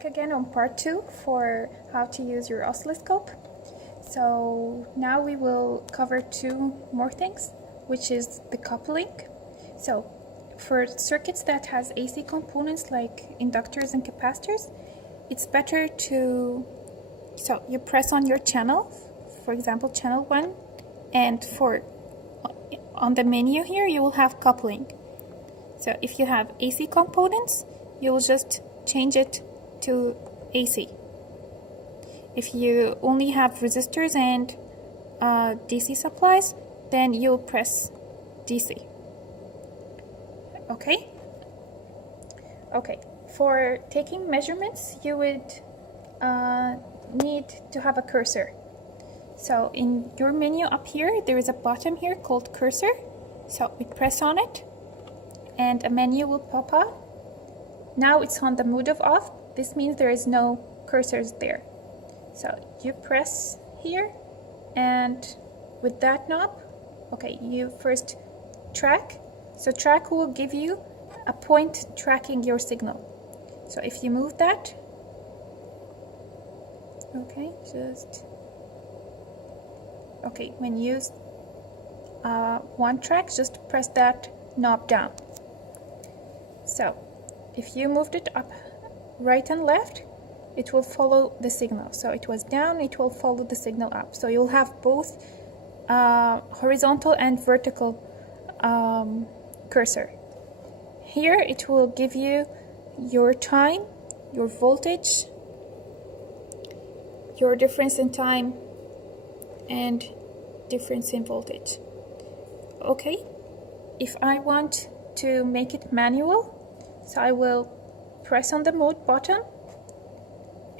back again on part 2 for how to use your oscilloscope. So now we will cover 2 more things, which is the coupling. So for circuits that has AC components like inductors and capacitors, it's better to, so you press on your channel, for example channel 1, and on the menu here you will have coupling. So if you have AC components, you will just change it to AC. If you only have resistors and DC supplies, then you'll press DC. Okay? Okay. For taking measurements, you would need to have a cursor. So in your menu up here, there is a button here called cursor. So we press on it, and a menu will pop up. Now it's on the mode of off. This means there is no cursors there. So you press here, and with that knob, okay, you first track. So track will give you a point tracking your signal. So if you move that, okay, when you use one track, just press that knob down. So if you moved it up, right and left, it will follow the signal. So it was down, it will follow the signal up. So you'll have both horizontal and vertical cursor. Here it will give you your time, your voltage, your difference in time, and difference in voltage. Okay, if I want to make it manual, so I will press on the mode button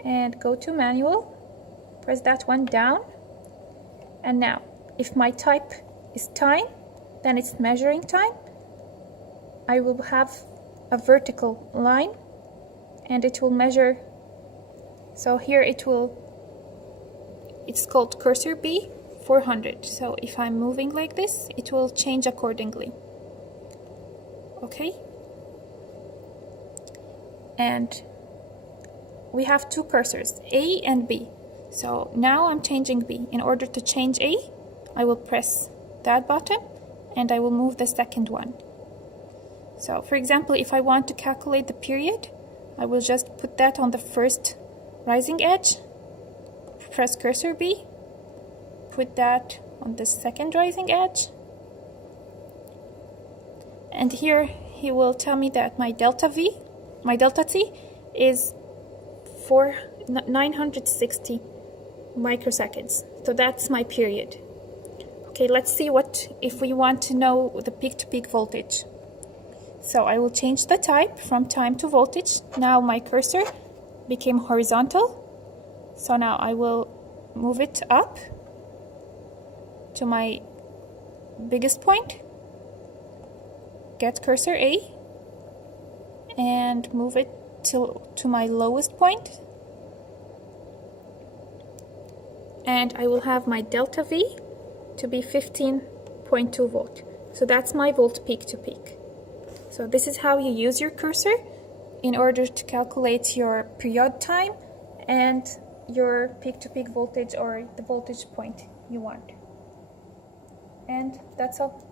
and go to manual, press that one down, and now if my type is time, then it's measuring time. I will have a vertical line and it will measure. So here it's called cursor B 400. So if I'm moving like this, it will change accordingly. Okay, and we have 2 cursors, A and B. So now I'm changing B. In order to change A, I will press that button and I will move the second one. So for example, if I want to calculate the period, I will just put that on the first rising edge, press cursor B, put that on the second rising edge, and here he will tell me that my delta T is 960 microseconds. So that's my period. Okay, let's see what if we want to know the peak-to-peak voltage. So I will change the type from time to voltage. Now my cursor became horizontal. So now I will move it up to my biggest point, get cursor A, and move it to my lowest point, and I will have my delta V to be 15.2 volt. So that's my volt peak to peak. So this is how you use your cursor in order to calculate your period time and your peak to peak voltage, or the voltage point you want. And that's all.